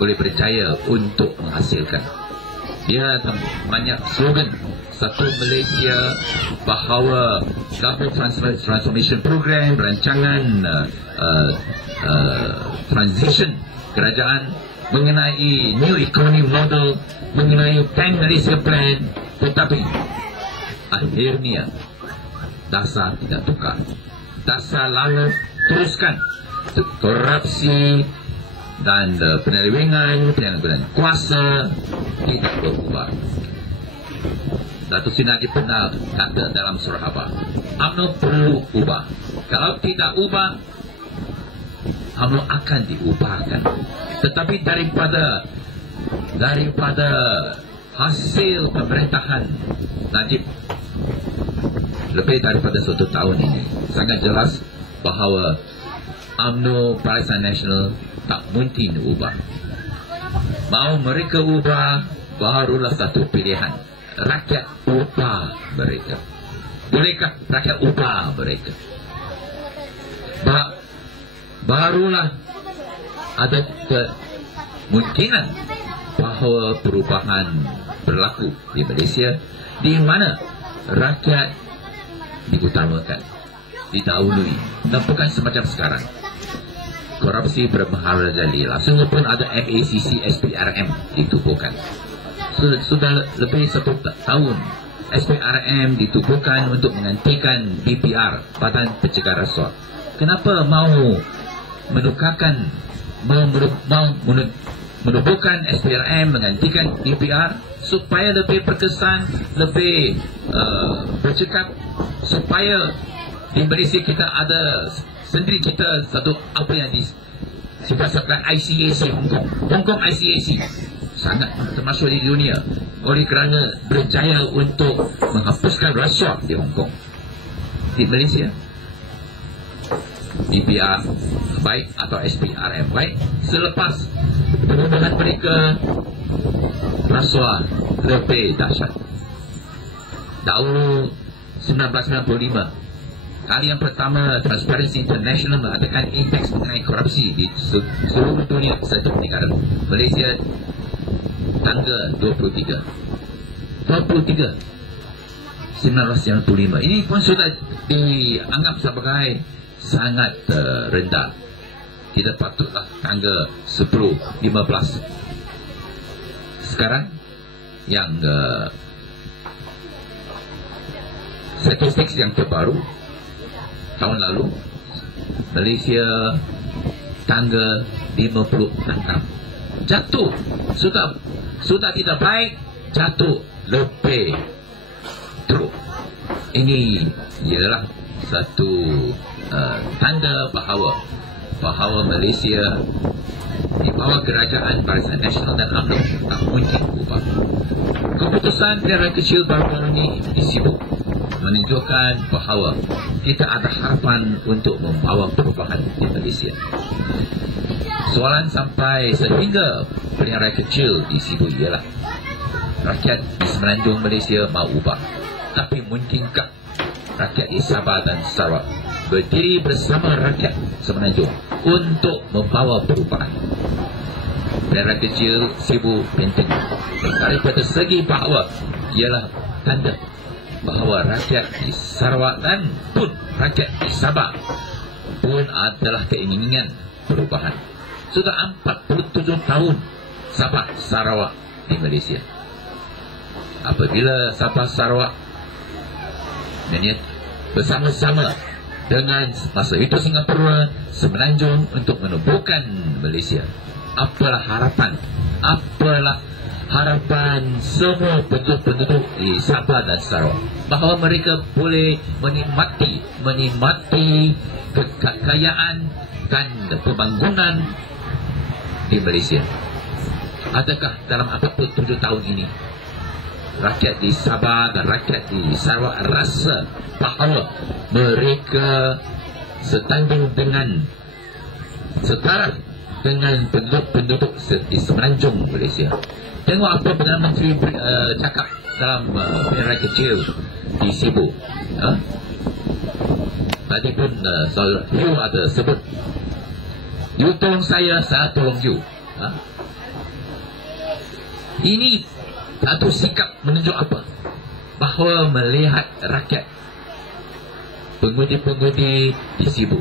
boleh berjaya untuk menghasilkan. Dia banyak slogan, satu Malaysia, bahawa Government Transformation Program, rancangan transition kerajaan, mengenai New Economy Model, mengenai Pan Malaysia Plan, tetapi akhirnya dasar tidak tukar. Dasar lalu teruskan korupsi dan penyelewengan kuasa tidak berubah. Datuk Seri Najib pernah kata dalam surah apa, UMNO perlu ubah. Kalau tidak ubah, UMNO akan diubahkan. Tetapi daripada hasil pemerintahan Najib lebih daripada 1 tahun ini, sangat jelas bahawa UMNO Barisan Nasional tak mungkin ubah. Mau mereka ubah, barulah satu pilihan, rakyat ubah mereka. Bolehkah rakyat ubah mereka? Barulah ada kemungkinan bahawa perubahan berlaku di Malaysia, di mana rakyat diutamakan, didahului, dan bukan semacam sekarang. Korupsi bermerajalela. Sungguh pun ada FACC SPRM ditubuhkan. Sudah lebih 1 tahun SPRM ditubuhkan untuk menggantikan BPR, Badan Pencegah Rasuah. Kenapa mau menubuhkan SPRM menggantikan BPR? Supaya lebih berkesan, lebih bercakap, supaya di Malaysia kita ada sendiri kita satu apa yang disifat-sifatkan ICAC Hong Kong ICAC sangat termasuk di dunia oleh kerana berjaya untuk menghapuskan rasuah di Hong Kong. Di Malaysia BPR baik atau SPRM baik, selepas penubuhan mereka rasuah lebih dahsyat. Dahulu 1995 kali yang pertama Transparency International mengadakan indeks mengenai korupsi di seluruh dunia setiap negara. Malaysia tangga 23 1995. Ini pun sudah dianggap sebagai sangat rendah. Tidak patutlah tangga 10, 15. Sekarang yang statistik yang terbaru tahun lalu, Malaysia tangga 56, jatuh, sudah tidak baik, jatuh lebih teruk. Ini ialah satu tanda bahawa Malaysia di bawah kerajaan Barisan Nasional dan UMNO tak mungkin ubah. Keputusan pilihan kecil baru ini disibuk menunjukkan bahawa kita ada harapan untuk membawa perubahan di Malaysia. Soalan sampai sehingga pilihan rakyat kecil disibuk ialah rakyat di semenanjung Malaysia mahu ubah, tapi mungkinkah rakyat di Sabah dan Sarawak berdiri bersama rakyat semenanjung untuk membawa perubahan? Pilihan rakyat kecil sibuk penting daripada segi bahawa ialah tanda bahawa rakyat di Sarawak dan pun rakyat di Sabah pun adalah keinginan perubahan. Sudah 47 tahun Sabah Sarawak di Malaysia. Apabila Sabah Sarawak bersama-sama dengan masa itu Singapura semenanjung untuk menubuhkan Malaysia, apalah harapan semua penduduk di Sabah dan Sarawak bahawa mereka boleh menikmati kekayaan dan pembangunan di Malaysia. Adakah dalam 47 tahun ini rakyat di Sabah dan rakyat di Sarawak rasa bahawa mereka setara dengan penduduk di semenanjung Malaysia? Tengok apa Perdana Menteri cakap dalam pilihan rakyat kecil di Sibu. Tadi pun You ada sebut, you tolong saya tolong you. Ini satu sikap menunjuk apa? Bahawa melihat rakyat, pengundi-pengundi di Sibu,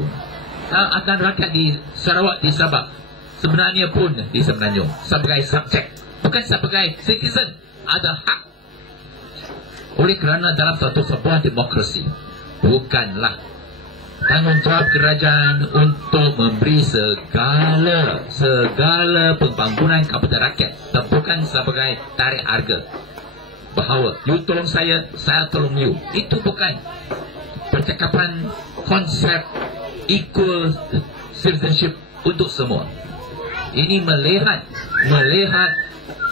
akan rakyat di Sarawak, di Sabah, sebenarnya pun di Semenanjung, sebagai subjek, bukan sebagai citizen, ada hak. Oleh kerana dalam sebuah demokrasi, bukanlah tanggungjawab kerajaan untuk memberi segala pembangunan kepada rakyat, dan bukan sebagai tarik harga. Bahawa you tolong saya tolong you. Itu bukan percakapan konsep equal citizenship untuk semua. Ini melihat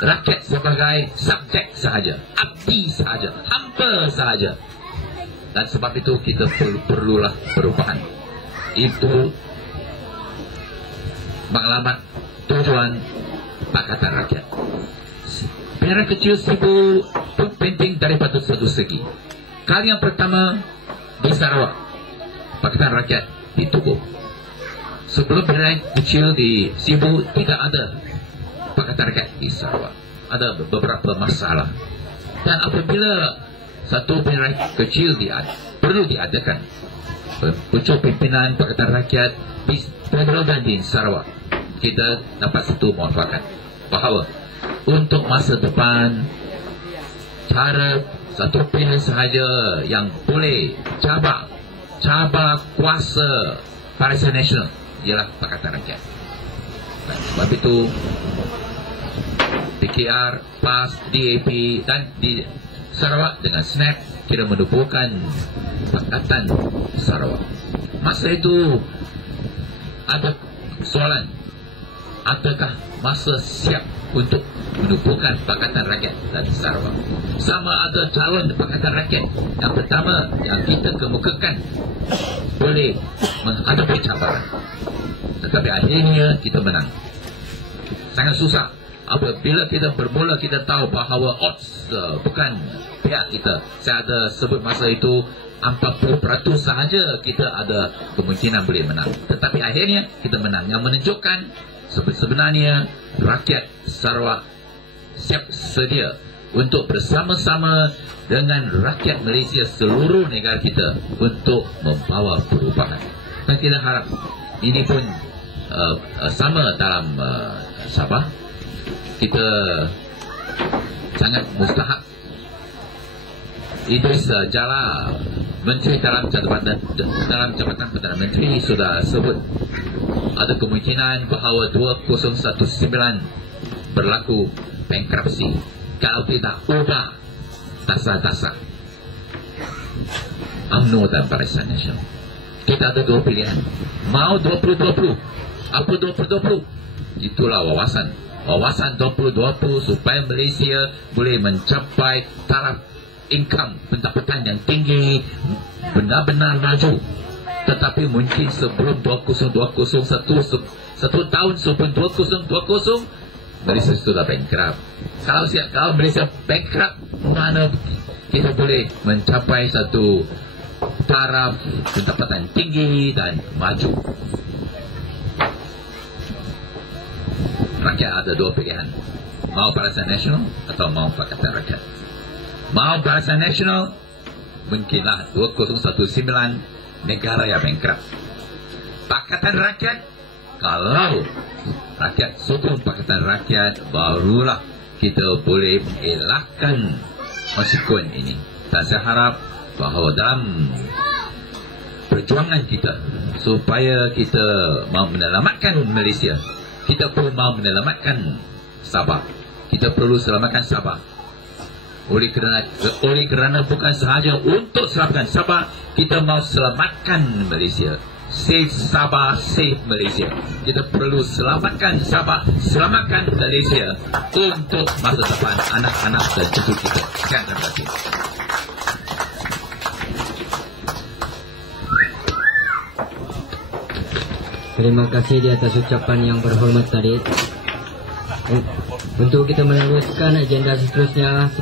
rakyat sebagai subjek sahaja, abdi sahaja, hamba sahaja. Dan sebab itu kita perlulah perubahan. Itu maklumat tujuan Pakatan Rakyat. Daerah kecil Sibu pun penting daripada satu segi. Kali yang pertama di Sarawak, Pakatan Rakyat ditubuh. Sebelum daerah kecil di Sibu tidak ada Pakatan Rakyat di Sarawak. Ada beberapa masalah. Dan apabila satu daerah kecil perlu diadakan pucuk pimpinan Pakatan Rakyat di Federal dan di Sarawak, kita dapat satu muafakat bahawa untuk masa depan, cara satu pihak sahaja yang boleh cabar kuasa Barisan Nasional ialah Pakatan Rakyat. Dan sebab itu PKR, PAS, DAP dan di Sarawak dengan SNAP kira menubuhkan Pakatan Sarawak. Masa itu ada soalan, adakah masa siap untuk menubuhkan Pakatan Rakyat dan Sarawak? Sama ada calon Pakatan Rakyat yang pertama yang kita kemukakan boleh menghadapi cabaran, tetapi akhirnya kita menang. Sangat susah. Apabila kita bermula, kita tahu bahawa odds bukan pihak kita. Saya ada sebut masa itu 40% sahaja kita ada kemungkinan boleh menang. Tetapi akhirnya kita menang. Yang menunjukkan sebenarnya rakyat Sarawak siap sedia untuk bersama-sama dengan rakyat Malaysia seluruh negara kita untuk membawa perubahan. Dan kita harap ini pun sama dalam Sabah. Kita sangat mustahak Idris Jala, Menteri dalam Jabatan Perdana Menteri sudah sebut ada kemungkinan bahawa 2019 berlaku bankrupsi kalau tidak ubah dasar-dasar UMNO dan Barisan Nasional. Kita ada dua pilihan, mau 2020. Apa 2020? Itulah wawasan 2020 supaya Malaysia boleh mencapai taraf income pendapatan yang tinggi, benar-benar maju. Tetapi mungkin sebelum 2020 satu tahun sebelum 2020 Malaysia sudah bankrupt. Kalau Malaysia bankrupt, mana kita boleh mencapai satu taraf pendapatan tinggi dan maju? Rakyat ada dua pilihan, mau Barisan Nasional atau mau Pakatan Rakyat. Mau Barisan Nasional, mungkinlah 2019 negara yang bankrupt. Pakatan Rakyat, kalau rakyat sokong Pakatan Rakyat, barulah kita boleh mengelakkan konsekuen ini. Dan saya harap bahawa dalam perjuangan kita supaya kita mau menyelamatkan Malaysia, kita pun mau menyelamatkan Sabah. Kita perlu selamatkan Sabah. Oleh kerana bukan sahaja untuk selamatkan Sabah, kita mau selamatkan Malaysia. Save Sabah, save Malaysia. Kita perlu selamatkan Sabah, selamatkan Malaysia untuk masa depan anak-anak dan cucu kita. Sekian, terima kasih. Terima kasih di atas ucapan yang berhormat tadi. Untuk kita meneruskan agenda seterusnya.